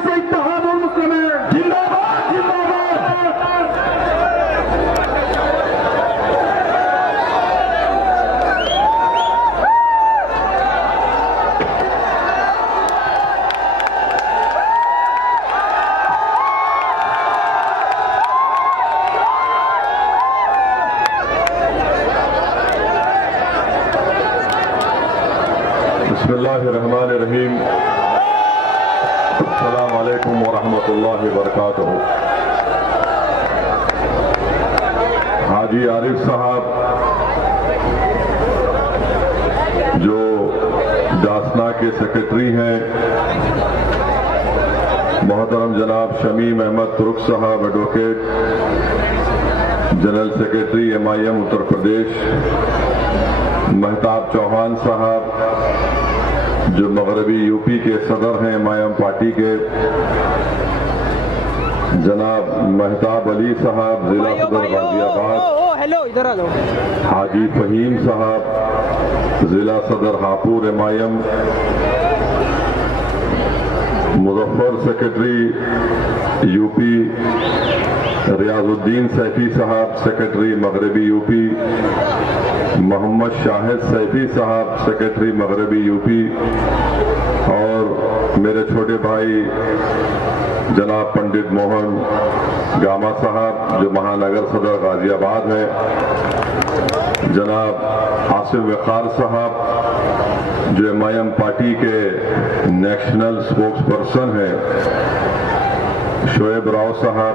से इत्तेहादुल मुस्लिमीन जिंदाबाद जिंदाबाद। बिस्मिल्लाहिर्रहमानिर्रहीम। अस्सलामु अलैकुम वरहमतुल्लाहि वबरकातुहू। हाजी आरिफ साहब जो डासना के सेक्रेटरी हैं, मोहतरम जनाब शमीम अहमद तुर्क साहब advocate general secretary MIM Uttar Pradesh, Mahtab Chauhan साहब जो मगरबी यूपी के सदर हैं MIM पार्टी के, जनाब महताब अली साहब जिला सदर गाजियाबाद, हाजी फहीम साहब जिला सदर Hapur MIM, Muzaffar secretary UP, Riyazuddin Saifi Sahab secretary मगरबी यूपी, मोहम्मद शाहिद सैफी साहब सेक्रेटरी मगरबी यूपी, और मेरे छोटे भाई जनाब पंडित मोहन गामा साहब जो महानगर सदर गाजियाबाद है, जनाब आसिफ वक़ार साहब जो MIM पार्टी के नेशनल स्पोक्स पर्सन हैं, शोएब राव साहब,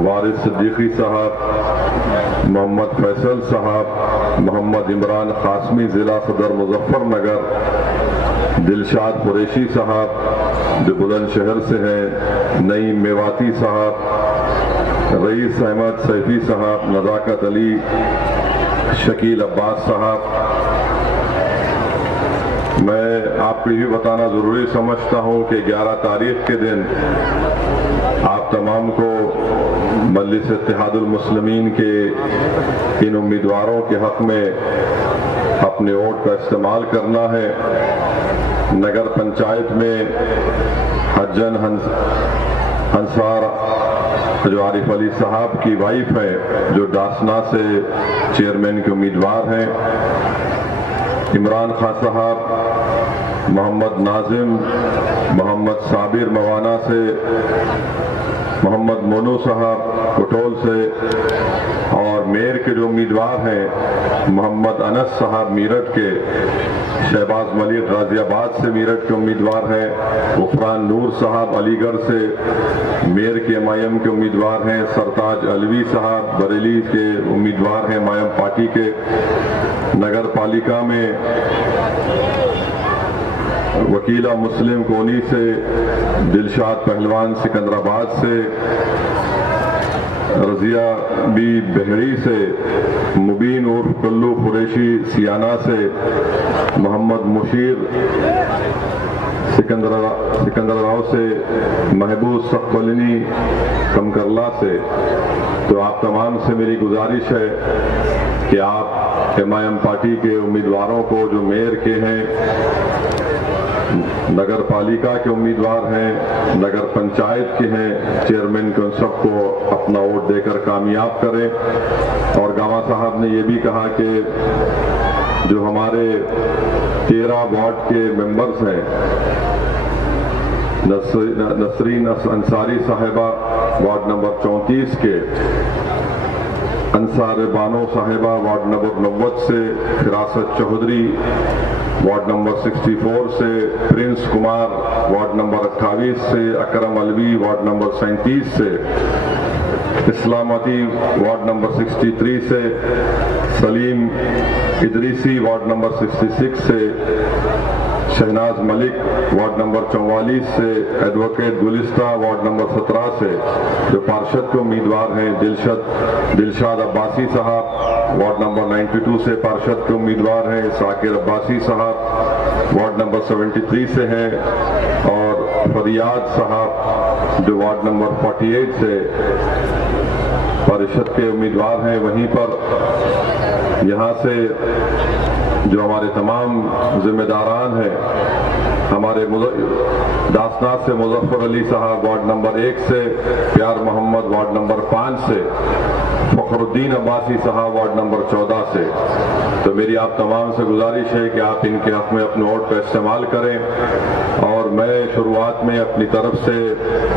वारिस सिद्दीकी साहब, मोहम्मद फैसल साहब, मोहम्मद इमरान कासमी जिला सदर मुजफ्फरनगर, दिलशाद कुरैशी साहब जो बुलंदशहर से हैं, नईम मेवाती साहब, रईस अहमद सैफी साहब, नज़ाकत अली, शकील अब्बास साहब। मैं आपको ये बताना ज़रूरी समझता हूँ कि 11 तारीख के दिन आप तमाम को मजलिस इत्तेहादुल मुस्लिमीन के इन उम्मीदवारों के हक में अपने वोट का इस्तेमाल करना है। नगर पंचायत में हज्जन अंसार जो आरिफ अली साहब की वाइफ है, जो डासना से चेयरमैन के उम्मीदवार हैं, इमरान खान साहब, मोहम्मद नाजिम, मोहम्मद साबिर मवाना से, मोहम्मद मोनू साहब कटोल से, और मेयर के जो उम्मीदवार हैं मोहम्मद अनस साहब मीरठ के, शहबाज मलिक गाजियाबाद से मीरठ के उम्मीदवार हैं, गुफरान नूर साहब अलीगढ़ से मेयर के MIM के उम्मीदवार हैं, सरताज अलवी साहब बरेली के उम्मीदवार हैं MIM पार्टी के। नगर पालिका में वकीला मुस्लिम कोनी से, दिलशाद पहलवान सिकंदराबाद से, रजिया बी बेहड़ी से, मुबीन उर्फ कल्लू कुरैशी सियाना से, मोहम्मद मुशीर सिकंदराबाद से, महबूब सख्तलिनी कमकरला से। तो आप तमाम से मेरी गुजारिश है कि आप MIM पार्टी के उम्मीदवारों को जो मेयर के हैं, नगर पालिका के उम्मीदवार हैं, नगर पंचायत के हैं, चेयरमैन के, उन सबको अपना वोट देकर कामयाब करें। और गामा साहब ने ये भी कहा कि जो हमारे 13 वार्ड के मेंबर्स हैं, नसरीन अंसारी साहिबा वार्ड नंबर 34 के, अंसार बानो साहिबा वार्ड नंबर 90 से, फिरासत चौधरी वार्ड नंबर 64 से, प्रिंस कुमार वार्ड नंबर 28 से, अकरम अलवी वार्ड नंबर 37 से, इस्लामती वार्ड नंबर 63 से, सलीम इदरीसी वार्ड नंबर 66 से, शहनाज मलिक वार्ड नंबर 44 से, एडवोकेट गुलिस्ता वार्ड नंबर 17 से जो पार्षद के उम्मीदवार हैं, दिलशाद अब्बासी साहब वार्ड नंबर 92 से पार्षद के उम्मीदवार हैं, साकिर अब्बासी साहब वार्ड नंबर 73 से हैं, और फरियाद साहब जो वार्ड नंबर 48 से परिषद के उम्मीदवार हैं। वहीं पर यहाँ से जो हमारे तमाम जिम्मेदारान हैं हमारे दासनाथ से मुजफ्फर अली साहब वार्ड नंबर 1 से, प्यार मोहम्मद वार्ड नंबर 5 से, फखरुद्दीन अब्बासी साहब वार्ड नंबर 14 से। तो मेरी आप तमाम से गुजारिश है कि आप इनके हक में अपने वोट का इस्तेमाल करें। और मैं शुरुआत में अपनी तरफ से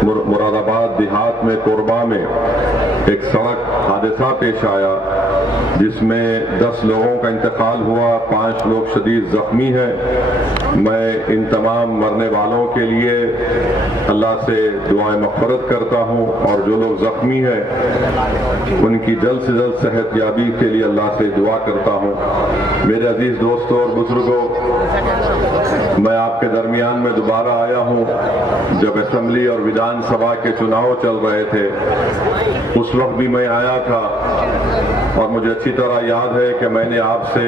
मुरादाबाद देहात में कोरबा में एक सड़क हादसा पेश आया जिसमें 10 लोगों का इंतकाल हुआ, 5 लोग शदीद जख्मी हैं। मैं इन तमाम मरने वालों के लिए अल्लाह से दुआएं मग़फ़िरत करता हूं और जो लोग जख्मी हैं उनकी जल्द से जल्द सेहतयाबी के लिए अल्लाह से दुआ करता हूं। मेरे अजीज दोस्तों और बुजुर्गों, मैं आपके दरमियान में दोबारा आया हूं। जब असेंबली और विधानसभा के चुनाव चल रहे थे उस वक्त भी मैं आया था और मुझे अच्छी तरह याद है कि मैंने आपसे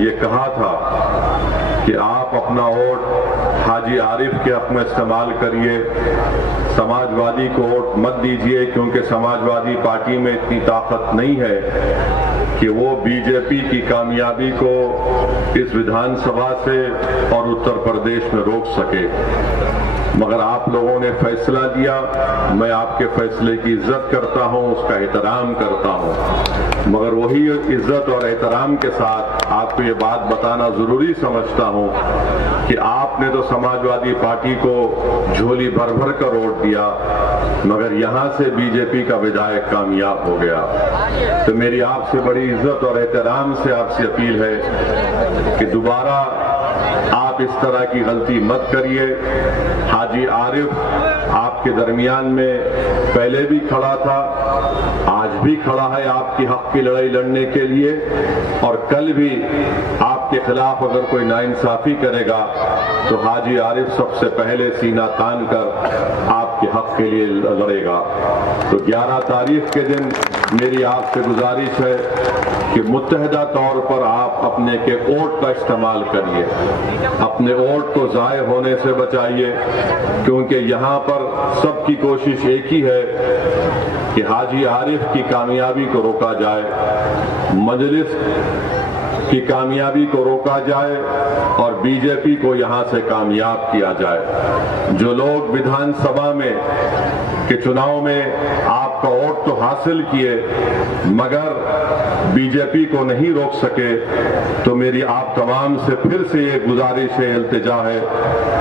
ये कहा था कि आप अपना वोट हाजी आरिफ के हक में इस्तेमाल करिए, समाजवादी को वोट मत दीजिए, क्योंकि समाजवादी पार्टी में इतनी ताकत नहीं है कि वो बीजेपी की कामयाबी को इस विधानसभा से और उत्तर प्रदेश में रोक सके। मगर आप लोगों ने फैसला दिया, मैं आपके फैसले की इज्जत करता हूं, उसका एहतराम करता हूं। मगर वही इज्जत और एहतराम के साथ आपको ये बात बताना जरूरी समझता हूं कि आपने तो समाजवादी पार्टी को झोली भर भर कर वोट दिया, मगर यहां से बीजेपी का विधायक कामयाब हो गया। तो मेरी आपसे बड़ी इज्जत और एहतराम से आपसे अपील है कि दोबारा आप इस तरह की गलती मत करिए। हाजी आरिफ आपके दरमियान में पहले भी खड़ा था, आज भी खड़ा है आपकी हक की लड़ाई लड़ने के लिए, और कल भी आपके खिलाफ अगर कोई नाइंसाफी करेगा तो हाजी आरिफ सबसे पहले सीना तान कर आपके हक के लिए लड़ेगा। तो 11 तारीख के दिन मेरी आपसे गुजारिश है कि मुत्तहदा तौर पर आप अपने के वोट का इस्तेमाल करिए, अपने वोट को ज़ाय होने से बचाइए, क्योंकि यहाँ पर सबकी कोशिश एक ही है कि हाजी आरिफ की कामयाबी को रोका जाए, मजलिस की कामयाबी को रोका जाए और बीजेपी को यहाँ से कामयाब किया जाए। जो लोग विधानसभा में के चुनाव में आपका वोट तो हासिल किए मगर बीजेपी को नहीं रोक सके, तो मेरी आप तमाम से फिर से ये गुजारिश है, इल्तिजा है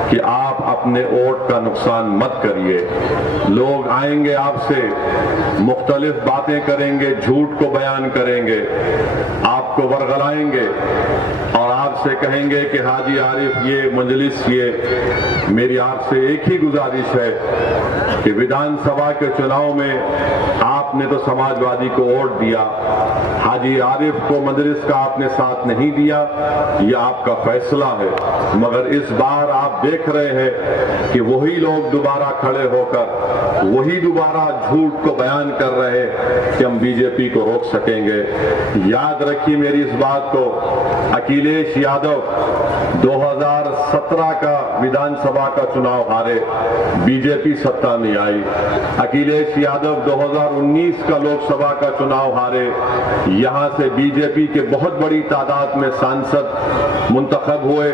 कि आप अपने वोट का नुकसान मत करिए। लोग आएंगे आपसे मुख्तलिफ बातें करेंगे, झूठ को बयान करेंगे, आपको वरगलाएंगे और आपसे कहेंगे कि हाजी आरिफ ये मजलिस ये। मेरी आपसे एक ही गुजारिश है कि विधानसभा के चुनाव में आपने तो समाजवादी को वोट दिया, हाजी आरिफ को मजलिस का आपने साथ नहीं दिया, ये आपका फैसला है। मगर इस बार आप देख रहे हैं कि वही लोग दोबारा खड़े होकर वही दोबारा झूठ को बयान कर रहे हैं कि हम बीजेपी को रोक सकेंगे। याद रखिए मेरी इस बात को, अखिलेश यादव 2017 का विधानसभा का चुनाव हारे, बीजेपी सत्ता में आई। अखिलेश यादव 2019 का लोकसभा का चुनाव हारे, यहां से बीजेपी के बहुत बड़ी तादाद में सांसद मुंतखब हुए,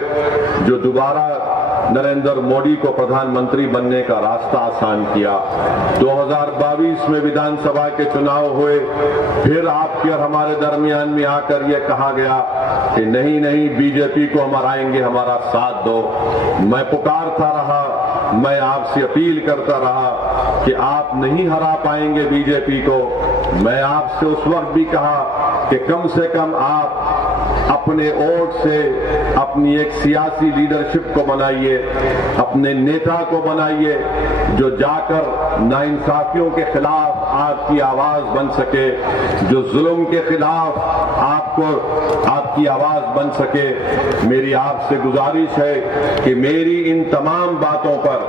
जो दोबारा नरेंद्र मोदी को प्रधानमंत्री बनने का रास्ता आसान किया। 2022 में विधानसभा के चुनाव हुए, फिर आपके और हमारे दरमियान में आकर यह कहा गया कि नहीं नहीं बीजेपी को हम हराएंगे, हमारा साथ दो। मैं पुकारता रहा, मैं आपसे अपील करता रहा कि आप नहीं हरा पाएंगे बीजेपी को। मैं आपसे उस वक्त भी कहा कि कम से कम आप अपने वोट से अपनी एक सियासी लीडरशिप को बनाइए, अपने नेता को बनाइए जो जाकर नाइंसाफियों के खिलाफ आपकी आवाज बन सके, जो जुल्म के खिलाफ आपकी आवाज बन सके। मेरी आपसे गुजारिश है कि मेरी इन तमाम बातों पर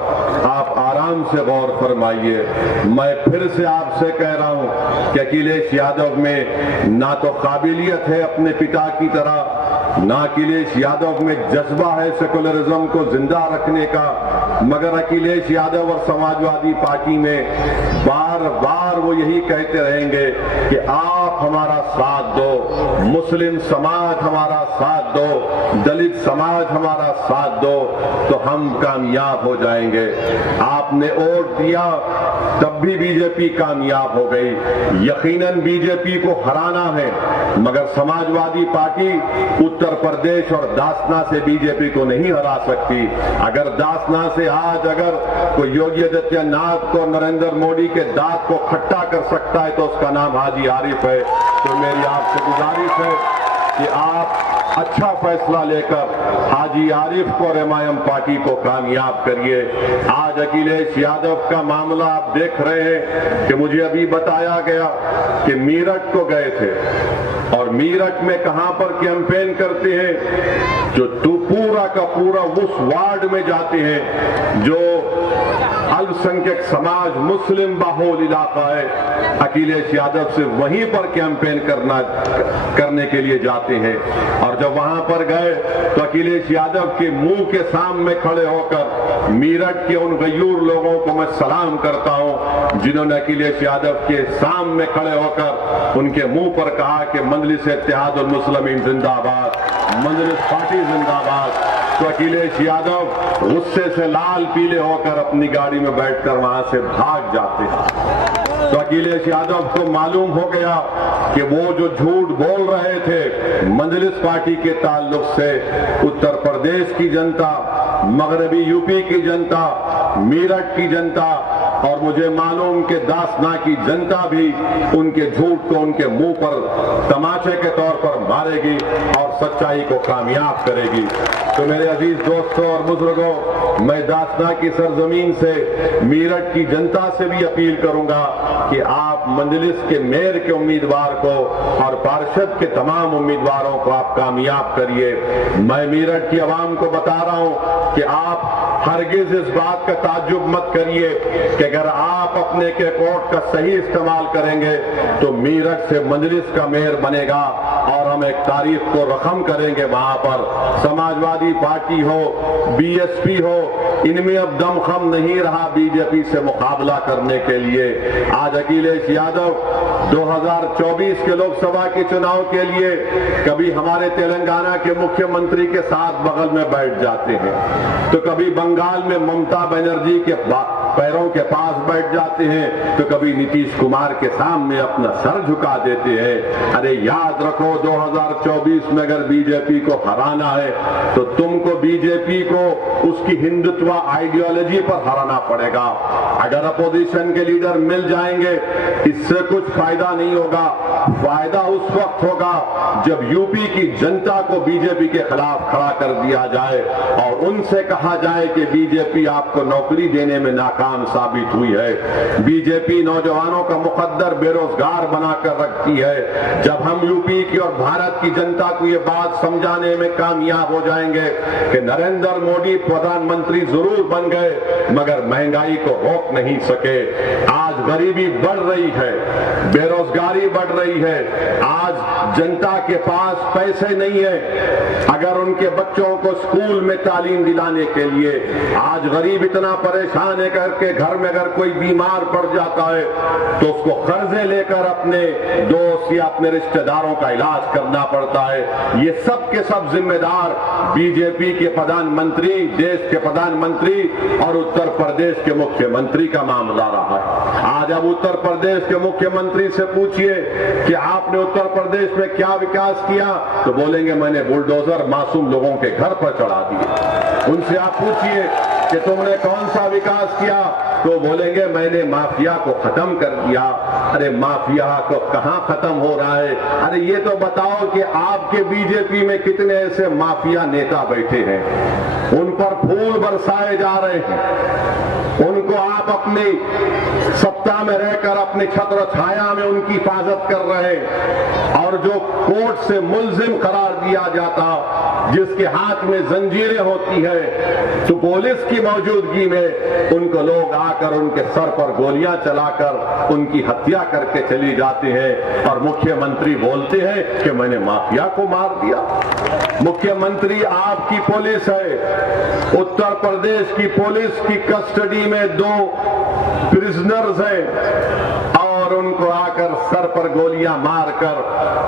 आप आराम से गौर फरमाइए। मैं फिर से आपसे कह रहा हूं कि अखिलेश यादव में ना तो काबिलियत है अपने पिता की तरह, ना अखिलेश यादव में जज्बा है सेकुलरिज्म को जिंदा रखने का, मगर अखिलेश यादव और समाजवादी पार्टी में बार बार वो यही कहते रहेंगे कि आप हमारा साथ दो, मुस्लिम समाज हमारा साथ दो, दलित समाज हमारा साथ दो तो हम कामयाब हो जाएंगे। आपने वोट दिया तब भी बीजेपी कामयाब हो गई। यकीनन बीजेपी को हराना है, मगर समाजवादी पार्टी उत्तर प्रदेश और दासना से बीजेपी को नहीं हरा सकती। अगर दासना से आज अगर कोई योगी आदित्यनाथ को, नरेंद्र मोदी के दांत को खट्टा कर सकता है तो उसका नाम हाजी आरिफ है। तो मेरी आपसे गुजारिश है कि आप अच्छा फैसला लेकर हाजी आरिफ को और एमआईएम पार्टी को कामयाब करिए। आज अखिलेश यादव का मामला आप देख रहे हैं कि मुझे अभी बताया गया कि मीरठ को गए थे और मीरठ में कहां पर कैंपेन करते हैं, जो पूरा का पूरा उस वार्ड में जाते हैं जो अल्पसंख्यक समाज मुस्लिम बाहुल इलाका है। अखिलेश यादव से वहीं पर कैंपेन करने के लिए जाते हैं और जब वहां पर गए तो अखिलेश यादव के मुंह के सामने खड़े होकर मीरठ के उन गयूर लोगों को मैं सलाम करता हूं जिन्होंने अखिलेश यादव के सामने खड़े होकर उनके मुंह पर कहा कि मजलिस इत्तेहादुल मुस्लिमीन जिंदाबाद, मजलिस पार्टी जिंदाबाद। तो अखिलेश यादव गुस्से से लाल पीले होकर अपनी गाड़ी में बैठकर वहां से भाग जाते हैं। तो अखिलेश यादव को मालूम हो गया कि वो जो झूठ बोल रहे थे मजलिस पार्टी के ताल्लुक से उत्तर प्रदेश की जनता, मगरबी यूपी की जनता, मीरठ की जनता और मुझे मालूम कि दासना की जनता भी उनके झूठ को उनके मुंह पर तमाचे के तौर पर मारेगी और सच्चाई को कामयाब करेगी। तो मेरे अजीज दोस्तों और बुजुर्गों, मैं दासना की सरजमीन से मीरठ की जनता से भी अपील करूंगा कि आप मजलिस के मेयर के उम्मीदवार को और पार्षद के तमाम उम्मीदवारों को आप कामयाब करिए। मैं मीरठ की आवाम को बता रहा हूं कि आप हरगिज इस बात का ताज्जुब मत करिए कि अगर आप अपने के वोट का सही इस्तेमाल करेंगे तो मीरठ से मजलिस का मेयर बनेगा और हम एक तारीख को रकम करेंगे। वहां पर समाजवादी पार्टी हो, बीएसपी हो, इनमें अब दमखम नहीं रहा बीजेपी से मुकाबला करने के लिए। आज अखिलेश यादव 2024 के लोकसभा के चुनाव के लिए कभी हमारे तेलंगाना के मुख्यमंत्री के साथ बगल में बैठ जाते हैं, तो कभी बंगाल में ममता बनर्जी के पैरों के पास बैठ जाते हैं, तो कभी नीतीश कुमार के सामने अपना सर झुका देते हैं। अरे याद रखो 2024 में अगर बीजेपी को हराना है तो तुमको बीजेपी को उसकी हिंदुत्व आइडियोलॉजी पर हराना पड़ेगा। अगर अपोजिशन के लीडर मिल जाएंगे इससे कुछ फायदा नहीं होगा। फायदा उस वक्त होगा जब यूपी की जनता को बीजेपी के खिलाफ खड़ा कर दिया जाए और उनसे कहा जाए कि बीजेपी आपको नौकरी देने में नाकाम साबित हुई है। बीजेपी नौजवानों का मुकद्दर बेरोजगार बनाकर रखती है। जब हम यूपी की और भारत की जनता को ये बात समझाने में कामयाब हो जाएंगे कि नरेंद्र मोदी प्रधानमंत्री जरूर बन गए मगर महंगाई को रोक नहीं सके। आज गरीबी बढ़ रही है, बेरोजगारी बढ़ रही है, आज जनता के पास पैसे नहीं है अगर उनके बच्चों को स्कूल में तालीम दिलाने के लिए। आज गरीब इतना परेशान है करके घर में अगर कोई बीमार पड़ जाता है तो उसको कर्जे लेकर अपने दोस्त या अपने रिश्तेदारों का इलाज करना पड़ता है। ये सब के सब जिम्मेदार बीजेपी के प्रधानमंत्री, देश के प्रधानमंत्री और उत्तर प्रदेश के मुख्यमंत्री का मामला रहा है। आज अब उत्तर प्रदेश के मुख्यमंत्री से पूछिए कि आपने उत्तर प्रदेश में क्या विकास किया, तो बोलेंगे मैंने बुलडोजर मासूम लोगों के घर पर चढ़ा दिए। उनसे आप पूछिए कि तुमने कौन सा विकास किया, तो बोलेंगे मैंने माफिया को खत्म कर दिया। अरे माफिया को कहां खत्म हो रहा है? अरे ये तो बताओ कि आपके बीजेपी में कितने ऐसे माफिया नेता बैठे हैं, उन पर फूल बरसाए जा रहे हैं, उनको आप आप अपनी सत्ता में रहकर अपनी छत्र छाया में उनकी हिफाजत कर रहे, और जो कोर्ट से मुल्जिम करार दिया जाता, जिसके हाथ में जंजीरें होती है, तो पुलिस की मौजूदगी में उनको लोग आकर उनके सर पर गोलियां चलाकर उनकी हत्या करके चली जाते हैं, और मुख्यमंत्री बोलते हैं कि मैंने माफिया को मार दिया। मुख्यमंत्री, आपकी पुलिस है, उत्तर प्रदेश की पुलिस की कस्टडी में 2 प्रिजनर्स हैं, और उनको आकर सर पर गोलियां मारकर,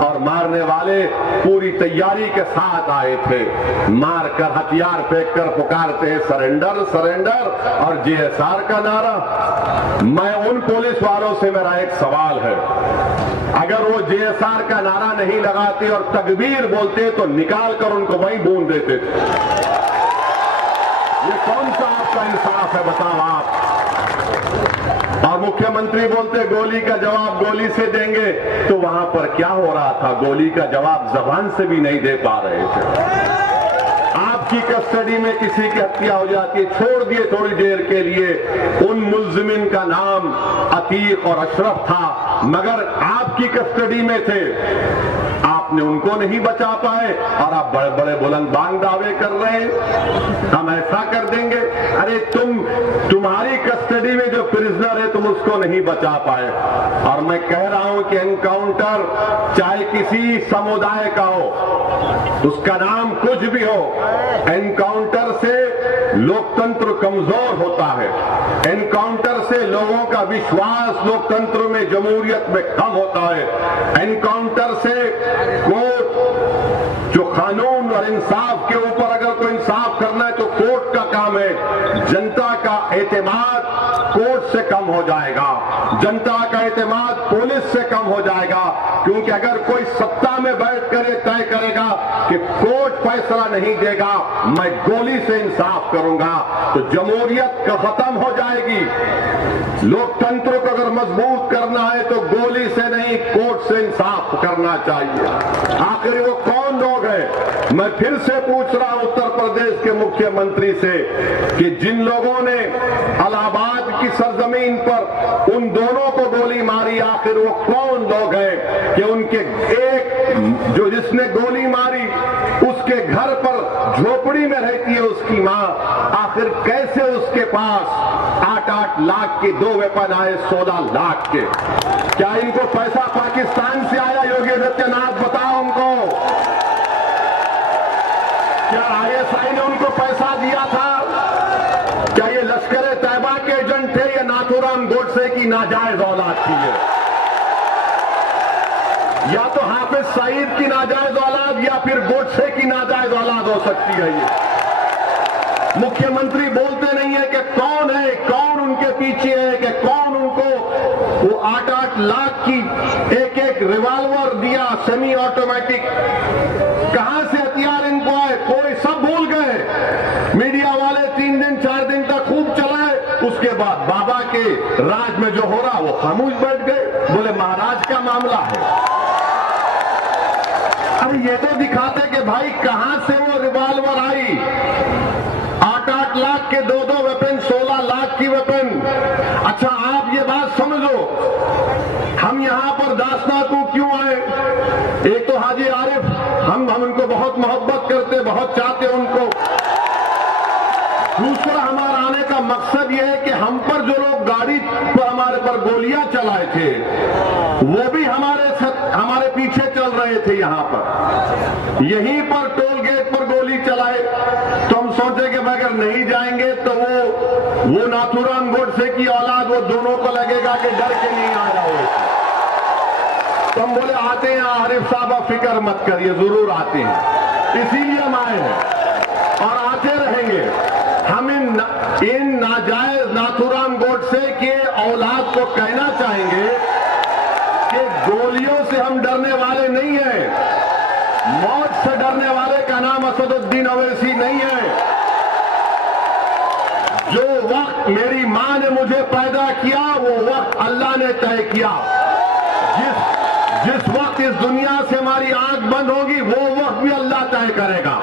और मारने वाले पूरी तैयारी के साथ आए थे, मारकर हथियार फेंककर पुकारते हैं सरेंडर सरेंडर, और जेएसआर का नारा। मैं उन पुलिस वालों से मेरा एक सवाल है, अगर वो जेएसआर का नारा नहीं लगाते और तकबीर बोलते तो निकाल कर उनको वहीं बूंद देते थे। ये कौन सा आपका इंसाफ है, बताओ आप? और मुख्यमंत्री बोलते गोली का जवाब गोली से देंगे, तो वहां पर क्या हो रहा था? गोली का जवाब जबान से भी नहीं दे पा रहे थे। आपकी कस्टडी में किसी की हत्या हो जाती है, छोड़ दिए थोड़ी देर के लिए, उन मुल्जिमिन का नाम अतीक और अशरफ था, मगर आपकी कस्टडी में थे, आपने उनको नहीं बचा पाए, और आप बड़े बड़े बुलंद बांग दावे कर रहे हैं हम ऐसा कर देंगे। अरे तुम्हारी कस्टडी में जो प्रिजनर है तुम उसको नहीं बचा पाए, और मैं कह रहा हूं कि एनकाउंटर चाहे किसी समुदाय का हो, उसका नाम कुछ भी हो, एनकाउंटर से लोकतंत्र कमजोर होता है, एनकाउंटर से लोगों का विश्वास लोकतंत्र में, जमहूरियत में कम होता है, एनकाउंटर से कोर्ट जो कानून और इंसाफ के ऊपर अगर कोई इंसाफ करना है तो कोर्ट का काम है, जनता का एतमाद कोर्ट से कम हो जाएगा, जनता का एतमाद पुलिस से कम हो जाएगा, क्योंकि अगर कोई सत्ता में बैठ कर तय करेगा कि कोर्ट फैसला नहीं देगा, मैं गोली से इंसाफ करूंगा, तो जमहूरियत खत्म हो जाएगी। लोकतंत्र को अगर मजबूत करना है तो गोली से नहीं, कोर्ट से इंसाफ करना चाहिए। आखिर वो कौन लोग हैं? मैं फिर से पूछ रहा हूं उत्तर प्रदेश के मुख्यमंत्री से कि जिन लोगों ने इलाहाबाद की सरजमीन पर उन दोनों को गोली मारी, आखिर वो कौन लोग हैं कि उनके एक जो जिसने गोली मारी उसके घर पर झोपड़ी में रहती है उसकी मां, आखिर कैसे उसके पास 8-8 लाख के 2 वेपन आए, 16 लाख के? क्या इनको पैसा पाकिस्तान से आया? योगी आदित्यनाथ बताओ उनको, क्या आईएसआई ने उनको पैसा दिया था? क्या ये लश्कर तैयबा के एजेंट थे या नाथूराम गोडसे की नाजायज औलाद थी? या तो हाफिज सईद की नाजायज औलाद या फिर गोडसे की नाजायज औलाद हो सकती है। ये मुख्यमंत्री बोलते नहीं है कि कौन है, कौन उनके पीछे है, कि कौन उनको वो 8-8 लाख की एक रिवॉल्वर दिया सेमी ऑटोमेटिक, कहां से हथियार इनको आए, कोई सब भूल गए। मीडिया वाले 3 दिन 4 दिन तक खूब चलाए, उसके बाद बाबा के राज में जो हो रहा वो खामोश बैठ गए, बोले महाराज का मामला है। अरे ये तो दिखाते कि भाई कहां से वो रिवॉल्वर आई, 8-8 लाख के 2-2 वेपन, 16 लाख की वेपन। अच्छा आप ये बात समझो, हम यहां पर दासना को क्यों आए? एक तो हाजी आरिफ, हम उनको बहुत मोहब्बत करते, बहुत चाहते उनको। दूसरा हमारा आने का मकसद यह है कि हम पर जो लोग गाड़ी पर हमारे पर गोलियां चलाए थे वो भी हमारे पीछे चल रहे थे, यहां पर यहीं पर टोल गेट पर गोली चलाए। तो हम सोचे कि अगर नहीं जाएंगे तो वो नाथूराम गोडसे की औलाद वो दोनों को लगेगा कि डर के नहीं आ जाओ। तो हम बोले आते हैं आरिफ साहब, आप फिक्र मत करिए, जरूर आते हैं, इसीलिए हम आए हैं और आते रहेंगे। हम इन नाजायज नाथूराम गोडसे के औलाद को कहना चाहेंगे कि गोलियों से हम डरने वाले नहीं हैं, मौत से डरने वाले का नाम असदुद्दीन अवैसी नहीं है। जो वक्त मेरी मां ने मुझे पैदा किया वो वक्त अल्लाह ने तय किया। जिस वक्त इस दुनिया से हमारी आंख बंद होगी वो वक्त भी अल्लाह तय करेगा।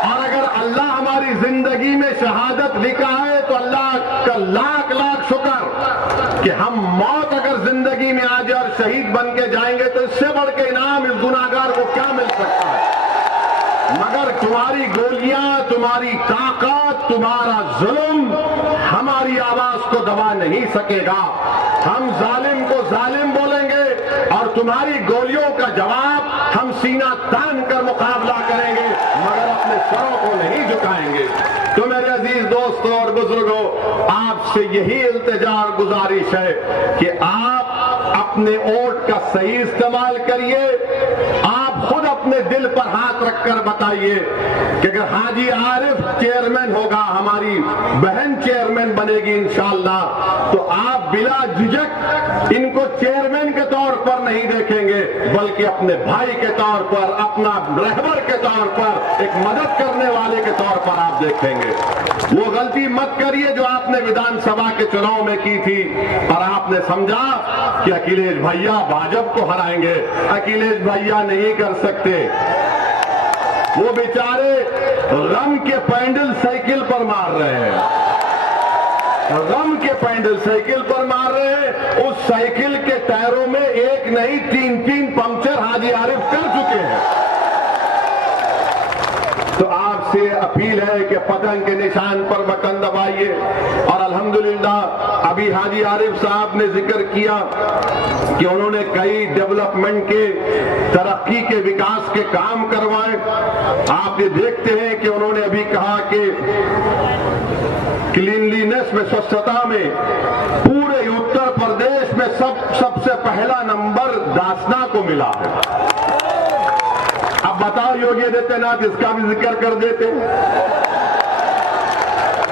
और अगर अल्लाह हमारी जिंदगी में शहादत लिखा है तो अल्लाह का लाख लाख कि हम मौत अगर जिंदगी में आ जाए और शहीद बन के जाएंगे तो इससे बढ़ के इनाम इस गुनाहगार को क्या मिल सकता है। मगर तुम्हारी गोलियां, तुम्हारी ताकत, तुम्हारा जुल्म हमारी आवाज को दबा नहीं सकेगा। हम जालिम को जालिम बोलेंगे और तुम्हारी गोलियों का जवाब हम सीना तान कर मुकाबला करेंगे, मगर अपने सरों को नहीं झुकाएंगे। तो मेरे अजीज दोस्तों और बुजुर्गों, आपसे यही इल्तिजा और गुजारिश है कि आप अपने वोट का सही इस्तेमाल करिए। आप खुद अपने दिल पर हाथ रखकर बताइए कि अगर हाजी आरिफ चेयरमैन होगा, हमारी बहन चेयरमैन बनेगी इंशाअल्लाह, तो आप बिला झिझक इनको चेयरमैन के तौर पर नहीं देखेंगे, बल्कि अपने भाई के तौर पर, अपना रहबर के तौर पर, एक मदद करने वाले के तौर पर आप देखेंगे। वो गलती मत करिए जो आपने विधानसभा के चुनाव में की थी और आपने समझा कि अखिलेश भैया भाजपा को हराएंगे। अखिलेश भैया नहीं कर सकते। वो बेचारे रम के पैंडल साइकिल पर मार रहे हैं, रम के पैंडल साइकिल पर मार रहे हैं। उस साइकिल के टायरों में एक नहीं 3-3 पंक्चर हाजी आरिफ कर चुके हैं। तो आपसे अपील है कि पतंग के निशान पर बटन दबाइए। और अल्हम्दुलिल्लाह अभी हाजी आरिफ साहब ने जिक्र किया कि उन्होंने कई डेवलपमेंट के, तरक्की के, विकास के काम करवाए। आप ये देखते हैं कि उन्होंने अभी कहा कि क्लीनलीनेस में, स्वच्छता में पूरे उत्तर प्रदेश में सबसे पहला नंबर दासना को मिला है। अब बताओ योगी आदित्यनाथ इसका भी जिक्र कर देते,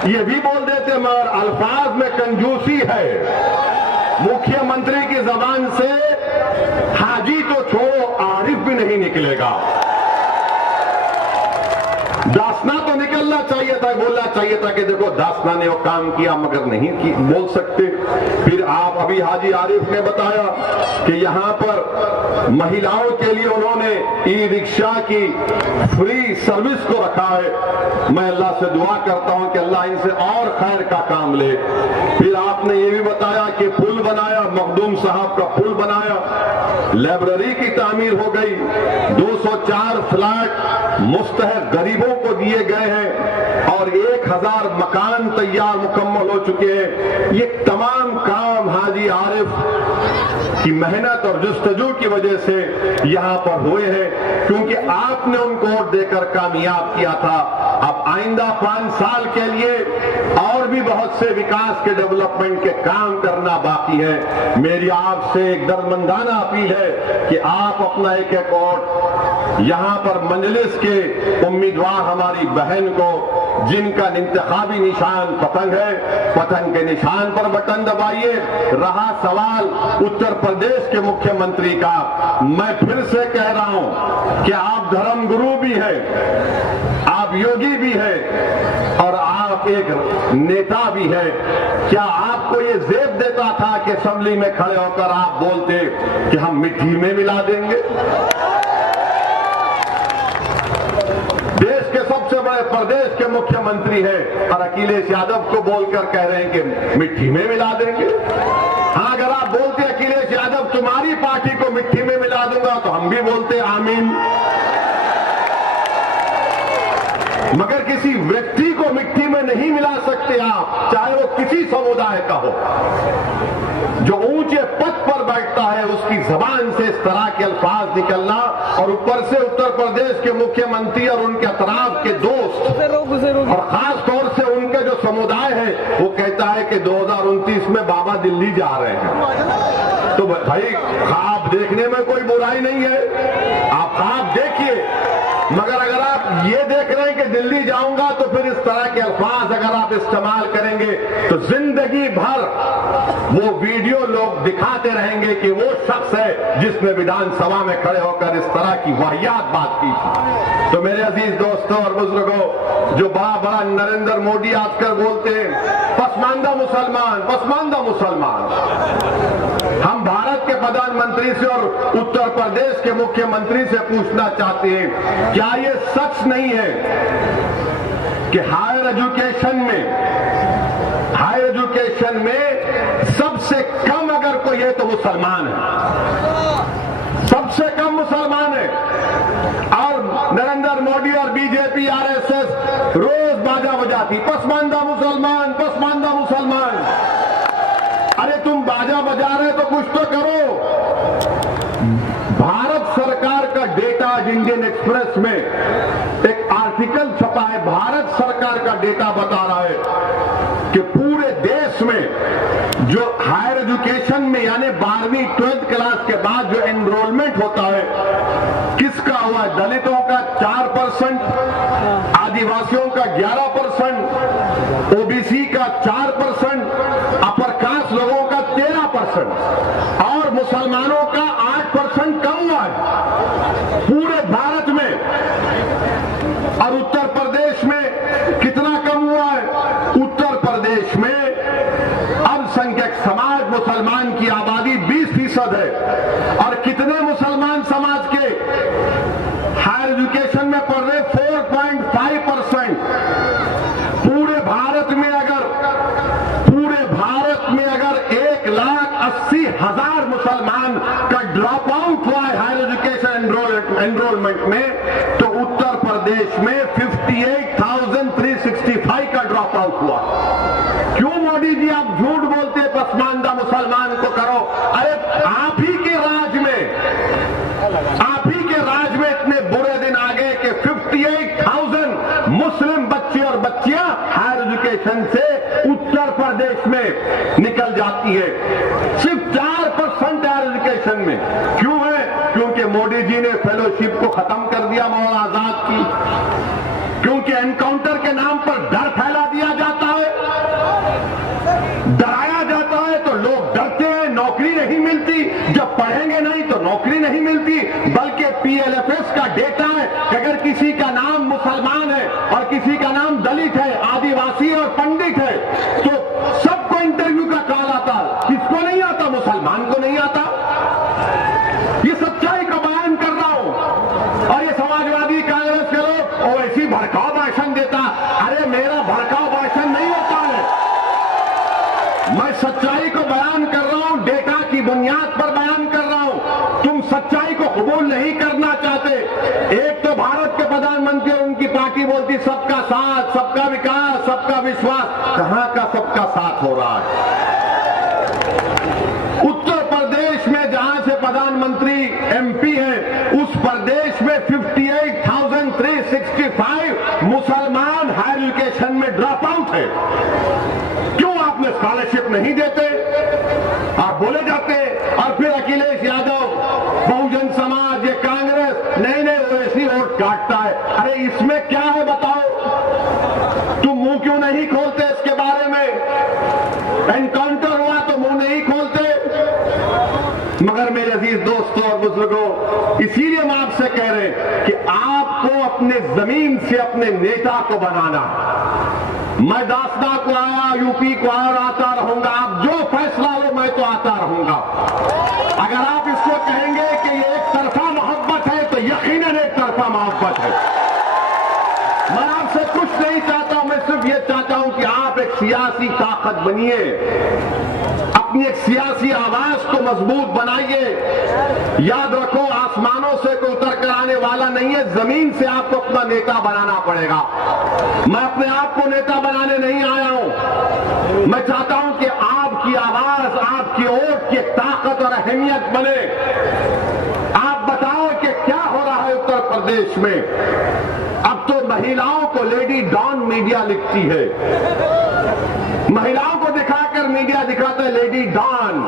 ये भी बोल देते, मगर अल्फाज में कंजूसी है। मुख्यमंत्री की जबान से हाजी तो छोड़ो, आरिफ भी नहीं निकलेगा। दासना तो निकलना चाहिए था, बोलना चाहिए था कि देखो दासना ने वो काम किया, मगर नहीं बोल सकते। फिर आप अभी हाजी आरिफ ने बताया कि यहां पर महिलाओं के लिए उन्होंने ई रिक्शा की फ्री सर्विस को रखा है। मैं अल्लाह से दुआ करता हूं कि अल्लाह इनसे और खैर का काम ले। फिर आपने ये भी बताया कि पुल बनाया, मखदूम साहब का पुल बनाया, लाइब्रेरी की तामीर हो गई, 204 फ्लैट मुस्तहक गरीबों को दिए गए हैं और 1000 मकान तैयार मुकम्मल हो चुके हैं। ये तमाम काम हाजी आरिफ की मेहनत और जुस्तजू की वजह से यहां पर हुए हैं, क्योंकि आपने उनको वोट देकर कामयाब किया था। अब आइंदा 5 साल के लिए और भी बहुत से विकास के, डेवलपमेंट के काम करना बाकी है। मेरी आपसे एक दर्दमंदाना अपील है कि आप अपना एक एक वोट यहां पर मजलिस के उम्मीदवार हमारी बहन को, जिनका इंतखाबी निशान पतंग है, पतंग के निशान पर बटन दबाइए। रहा सवाल उत्तर प्रदेश के मुख्यमंत्री का, मैं फिर से कह रहा हूं कि आप धर्मगुरु भी हैं, आप योगी भी हैं और आप एक नेता भी हैं। क्या आपको ये जेब देता था कि असेंबली में खड़े होकर आप बोलते कि हम मिट्टी में मिला देंगे? देश के सबसे बड़े प्रदेश के मुख्यमंत्री हैं और अखिलेश यादव को बोलकर कह रहे हैं कि मिट्टी में मिला देंगे। हाँ, अगर आप बोलते अखिलेश यादव तुम्हारी पार्टी को मिट्टी में मिला दूंगा तो हम भी बोलते आमीन। मगर किसी व्यक्ति को मिट्टी में नहीं मिला सकते आप, चाहे वो किसी समुदाय का हो। जो ऊंचे पद पर बैठता है उसकी जबान से इस तरह के अल्फाज निकलना, और ऊपर से उत्तर प्रदेश के मुख्यमंत्री और उनके अतराफ के दोस्त और खास तौर से उनके जो समुदाय है, वो कहता है कि 2029 में बाबा दिल्ली जा रहे हैं। तो भाई ख्वाब देखने में कोई बुराई नहीं है, आप ख्वाब देखिए, मगर अगर आप ये देख रहे हैं कि दिल्ली जाऊंगा तो फिर इस तरह के अल्फाज अगर आप इस्तेमाल करेंगे तो जिंदगी भर वो वीडियो लोग दिखाते रहेंगे कि वो शख्स है जिसने विधानसभा में खड़े होकर इस तरह की वाहियात बात की थी। तो मेरे अजीज दोस्तों और बुजुर्गों, जो बड़ा बड़ा नरेंद्र मोदी आजकल बोलते हैं पसमानदा मुसलमान, पसमानदा मुसलमान, हम भारत के प्रधानमंत्री से और उत्तर प्रदेश के मुख्यमंत्री से पूछना चाहते हैं, क्या ये सच नहीं है कि हायर एजुकेशन में सबसे सबसे कम अगर कोई है तो मुसलमान है, सबसे कम मुसलमान है। और नरेंद्र मोदी और बीजेपी आरएसएस रोज बाजा बजाती, पसमानदा मुसलमान, पसमानदा मुसलमान। अरे तुम बाजा बजा रहे तो कुछ तो करो। भारत सरकार का डेटा आज इंडियन एक्सप्रेस में एक आर्टिकल छपा है, भारत सरकार का डेटा बता रहा है कि पूरे देश में जो हायर एजुकेशन में यानी 12वीं 12th क्लास के बाद जो एनरोलमेंट होता है, किसका हुआ है? दलितों का 4%, आदिवासियों का 11%, ओबीसी का 4%, अपर कास्ट लोगों का 13% और मुसलमानों का 8% कम हुआ है पूरे भारत में। और उत्तर प्रदेश में कितना कम हुआ है? उत्तर प्रदेश में अल्पसंख्यक समाज मुसलमान की आबादी 20% है और कितने मुसलमान समाज के हायर एजुकेशन में पढ़ रहे? 4.5%। पूरे भारत में अगर 1,80,000 मुसलमान का ड्रॉप आउट हुआ है हायर एजुकेशन एनरोलमेंट में, तो उत्तर प्रदेश में 58,365 का ड्रॉप आउट हुआ। क्यों मोदी जी आप झूठ बोलते हैं पसमानदा मुसलमान को करो? अरे आप ही के राज में इतने बुरे दिन आ गए कि 58,000 मुस्लिम बच्चे और बच्चियां हायर एजुकेशन से उत्तर प्रदेश में निकल जाती है। सिर्फ 4% हायर एजुकेशन में। क्यों है? क्योंकि मोदी जी ने फेलोशिप को खत्म कर दिया मौलाना आजाद की, क्योंकि एनकाउंटर के नाम पर डर फैला दिया जाता है, डराया जाता है तो लोग डरते हैं, नौकरी नहीं मिलती, जब पढ़ेंगे नहीं तो नौकरी नहीं मिलती। बल्कि पीएलएफएस का डेटा है कि अगर किसी का नाम मुसलमान है और किसी का नाम दलित है, आदिवासी और पंडित है, तो सबको इंटरव्यू का कॉल आता। किसको नहीं आता? मुसलमान को नहीं आता। ये सच्चाई का बयान कर रहा हूं। और ये समाजवादी कांग्रेस के लोग ओवैसी भड़काऊ भाषण देता। अरे मेरा भड़काऊ भाषण नहीं होता है, मैं सच्चाई को बयान कर रहा हूं, डेटा की बुनियाद पर बयान कर रहा हूं। तुम सच्चाई को कबूल नहीं करना चाहते। एक तो भारत के प्रधानमंत्री और उनकी पार्टी बोलती सबका साथ, सबका विकास, सबका विश्वास। कहां का सबका साथ हो रहा है? उत्तर प्रदेश में जहां से प्रधानमंत्री एमपी है, उस प्रदेश में 58,365 मुसलमान हायर एजुकेशन में ड्रॉप आउट है। क्यों आपने स्कॉलरशिप नहीं देते? आप बोले जाते और फिर अखिलेश यादव, बहुजन समाज, ये कांग्रेस नहीं वैसी वोट काटता है। अरे इसमें क्या है बताओ? तुम मुंह क्यों नहीं खोलते इसके बारे में? एनकाउंटर हुआ तो मुंह नहीं खोलते। मगर मेरे अजीज दोस्तों और बुजुर्गों, इसीलिए हम आपसे कह रहे हैं कि आपको अपने जमीन से अपने नेता को बनाना। मैं दासना को आया, यूपी को आया और आता रहूंगा। आप जो फैसला लो मैं तो आता रहूंगा। अगर आप इसको कहेंगे कि ये एक तरफा मोहब्बत है तो यकीनन एक तरफा मोहब्बत है। मैं आपसे कुछ नहीं चाहता हूं, मैं सिर्फ ये चाहता हूं कि आप एक सियासी ताकत बनिए, अपनी एक सियासी आवाज को मजबूत बनाइए। याद रखो, आसमानों से कोई उतर कर आने वाला नहीं है, जमीन से आपको अपना नेता बनाना पड़ेगा। मैं अपने आप को नेता बनाने नहीं आया हूं। मैं चाहता हूं कि आपकी आवाज, आपकी वोट की ताकत और अहमियत बने। आप बताओ कि क्या हो रहा है उत्तर प्रदेश में। अब तो महिलाओं को लेडी डॉन मीडिया लिखती है, महिलाओं को दिखाकर मीडिया दिखाता है लेडी डॉन।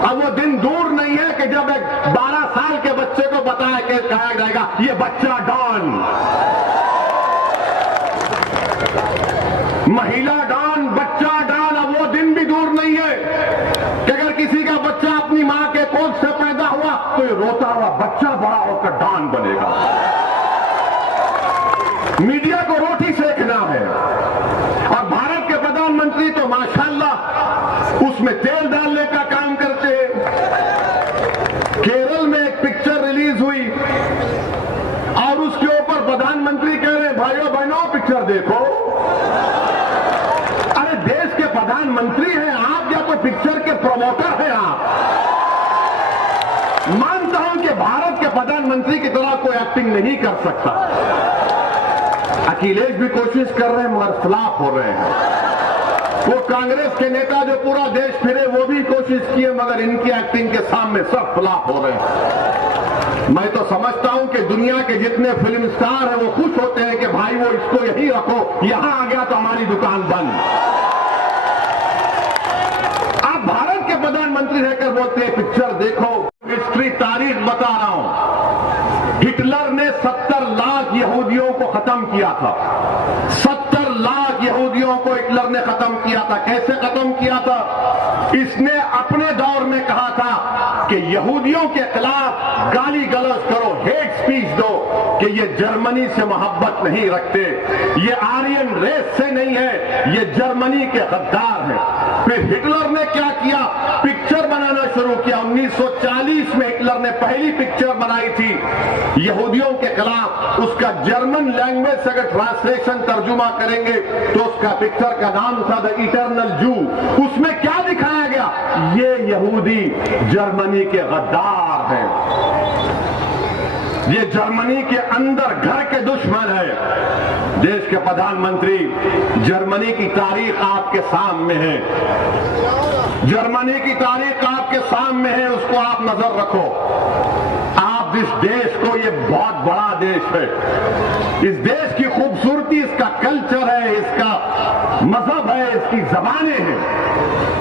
अब वो दिन दूर नहीं है कि जब एक 12 साल के बच्चे को बताया कि कहा जाएगा ये बच्चा डॉन, महिला डॉन, बच्चा डॉन। अब वो दिन भी दूर नहीं है कि अगर किसी का बच्चा अपनी मां के कोख से पैदा हुआ तो ये रोता हुआ बच्चा बड़ा होकर डॉन बनेगा। मीडिया को रोटी सेकना है। और भारत के प्रधानमंत्री तो माशाल्लाह उसमें तेल डालने का काम करते हैं। केरल में एक पिक्चर रिलीज हुई और उसके ऊपर प्रधानमंत्री कह रहे हैं भाइयों बहनों पिक्चर देखो। अरे देश के प्रधानमंत्री हैं आप, या तो पिक्चर के प्रमोटर हैं आप। मानता हूं कि भारत के प्रधानमंत्री की तरह कोई एक्टिंग नहीं कर सकता। अखिलेश भी कोशिश कर रहे हैं मगर फ्लॉप हो रहे हैं। वो कांग्रेस के नेता जो पूरा देश फिरे वो भी कोशिश किए मगर इनकी एक्टिंग के सामने सब फ्लॉप हो रहे हैं। मैं तो समझता हूं कि दुनिया के जितने फिल्म स्टार हैं वो खुश होते हैं कि भाई वो इसको यही रखो, यहां आ गया तो हमारी दुकान बंद। आप भारत के प्रधानमंत्री रहकर बोलते हैं पिक्चर देखो। हिस्ट्री तारीख बता रहा हूं, हिटलर ने 70 लाख यहूदियों को खत्म किया था। 70 लाख यहूदियों को हिटलर ने खत्म किया था। कैसे खत्म किया था? इसने अपने दौर में कहा था कि यहूदियों के खिलाफ गाली गलौज करो, हेट स्पीच दो कि ये जर्मनी से मोहब्बत नहीं रखते, ये आर्यन रेस से नहीं है, ये जर्मनी के गद्दार हैं। फिर हिटलर ने क्या किया? पिक्चर बनाना शुरू किया। 1940 में हिटलर ने पहली पिक्चर बनाई थी यहूदियों के खिलाफ। उसका जर्मन लैंग्वेज से अगर ट्रांसलेशन तर्जुमा करेंगे तो उसका पिक्चर का नाम था द इटर्नल जू। उसमें क्या दिखाया गया? ये यहूदी जर्मनी के गद्दार हैं, ये जर्मनी के अंदर घर के दुश्मन है। देश के प्रधानमंत्री, जर्मनी की तारीख आपके सामने है, जर्मनी की तारीख आपके सामने है, उसको आप नजर रखो। आप इस देश को, ये बहुत बड़ा देश है, इस देश की खूबसूरती, इसका कल्चर है, इसका मजहब है, इसकी जबानें हैं।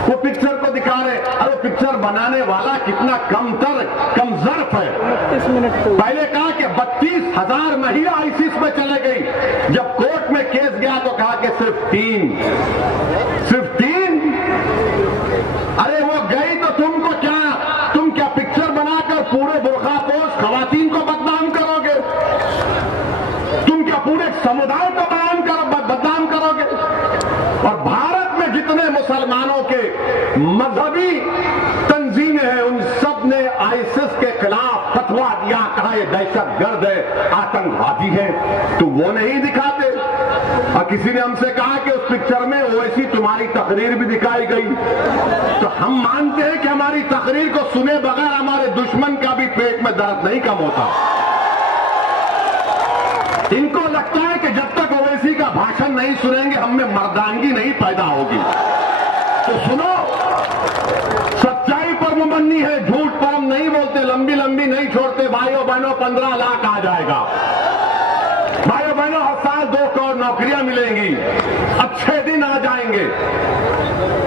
वो पिक्चर को दिखा रहे, अरे पिक्चर बनाने वाला कितना कमजर्फ है। पहले कहा कि 32,000 महिला आईसीस में चले गई, जब कोर्ट में केस गया तो कहा कि सिर्फ 3। अरे वो गई तो तुमको क्या, तुम क्या पिक्चर बनाकर पूरे बुर्खापोश खवातीन को बदनाम करोगे? तुम क्या पूरे समुदाय को बदनाम करोगे? और भारत में जितने मुसलमानों के मजहबी तंजीमें हैं उन सब ने आईसिस के खिलाफ फतवा दिया, कहा ये दहशतगर्द है, आतंकवादी है। तो वो नहीं दिखाते। और किसी ने हमसे कहा कि उस पिक्चर में वैसी तुम्हारी तकरीर भी दिखाई गई। तो हम मानते हैं कि हमारी तकरीर को सुने बगैर हमारे दुश्मन का भी पेट में दर्द नहीं कम होता। इनको लगता है कि जब तक ओवैसी का भाषण नहीं सुनेंगे हम में मर्दानगी नहीं पैदा होगी। तो सुनो, सच्चाई पर मुमन्नी है, झूठ पर हम नहीं बोलते, लंबी लंबी नहीं छोड़ते। भाइयों बहनों 15 लाख आ जाएगा। भाइयों बहनों हर साल 2 करोड़ नौकरियां मिलेंगी, अच्छे दिन आ जाएंगे।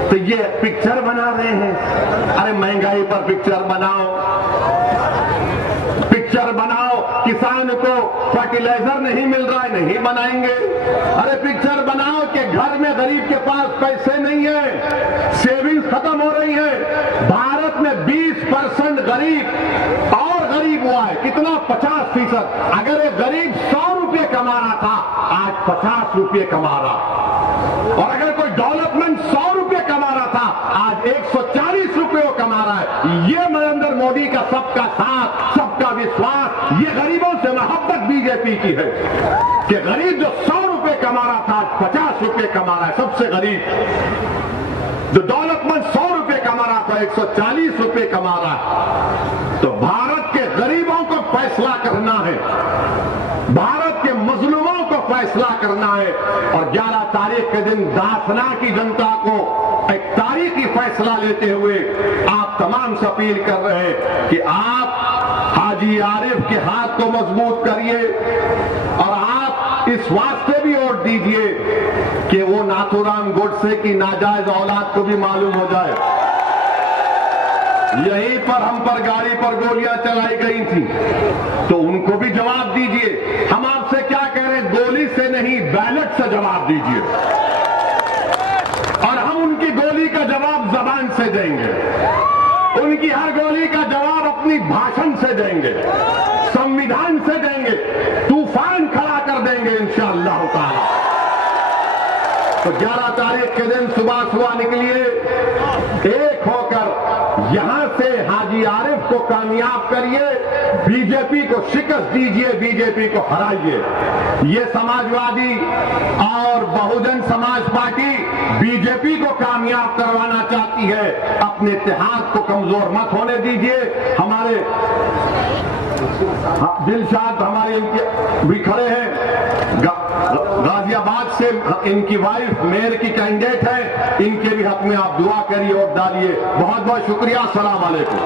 तो ये पिक्चर बना रहे हैं। अरे महंगाई पर पिक्चर बनाओ, पिक्चर बनाओ। किसान को फर्टिलाइजर नहीं मिल रहा है, नहीं बनाएंगे। अरे पिक्चर बनाओ कि घर में गरीब के पास पैसे नहीं है, सेविंग्स खत्म हो रही है। भारत में 20% गरीब और गरीब हुआ है। कितना? 50%। अगर एक गरीब 100 रुपये कमा रहा था, आज 50 रुपये कमा रहा। और अगर कोई डेवलपमेंट 100 रुपये कमा रहा था, आज 140 रुपये कमा रहा है। ये नरेंद्र मोदी का सबका साथ, सबका विश्वास, ये गरीबों से मोहब्बत बीजेपी की है कि गरीब जो 100 रुपये कमा रहा था आज 50 रुपये कमा रहा है। सबसे गरीब जो डेवलपमेंट 100 रुपये कमा रहा था 140 रुपये कमा रहा है। तो भारत के गरीबों को फैसला करना है, भारत के मजलूमों को फैसला करना है। और 11 तारीख के दिन दाफना की जनता को एक तारीखी फैसला लेते हुए आप तमाम से अपील कर रहे हैं कि आप हाजी आरिफ के हाथ को मजबूत करिए और आप इस वास्ते भी वोट दीजिए कि वो नाथूराम गोडसे की नाजायज औलाद को भी मालूम हो जाए। यहीं पर हम पर गाड़ी पर गोलियां चलाई गई थी, तो उनको भी जवाब दीजिए। हम आपसे क्या कह रहे हैं? गोली से नहीं, बैलेट से जवाब दीजिए। और हम उनकी गोली का जवाब जबान से देंगे, उनकी हर गोली का जवाब अपनी भाषण से देंगे, संविधान से देंगे, तूफान खड़ा कर देंगे इंशाअल्लाह ताला। तो 11 तारीख के दिन सुबह सुबह निकलिए, एक होकर यहां से हाजी आरिफ को कामयाब करिए, बीजेपी को शिकस्त दीजिए, बीजेपी को हराइए। ये समाजवादी और बहुजन समाज पार्टी बीजेपी को कामयाब करवाना चाहती है, अपने इत्तेहाद को कमजोर मत होने दीजिए। हमारे दिलशाद हमारे इनके भी खड़े हैं, गाजियाबाद से इनकी वाइफ मेयर की कैंडिडेट है, इनके भी हक में आप दुआ करिए और डालिए। बहुत बहुत शुक्रिया। अस्सलाम वालेकुम।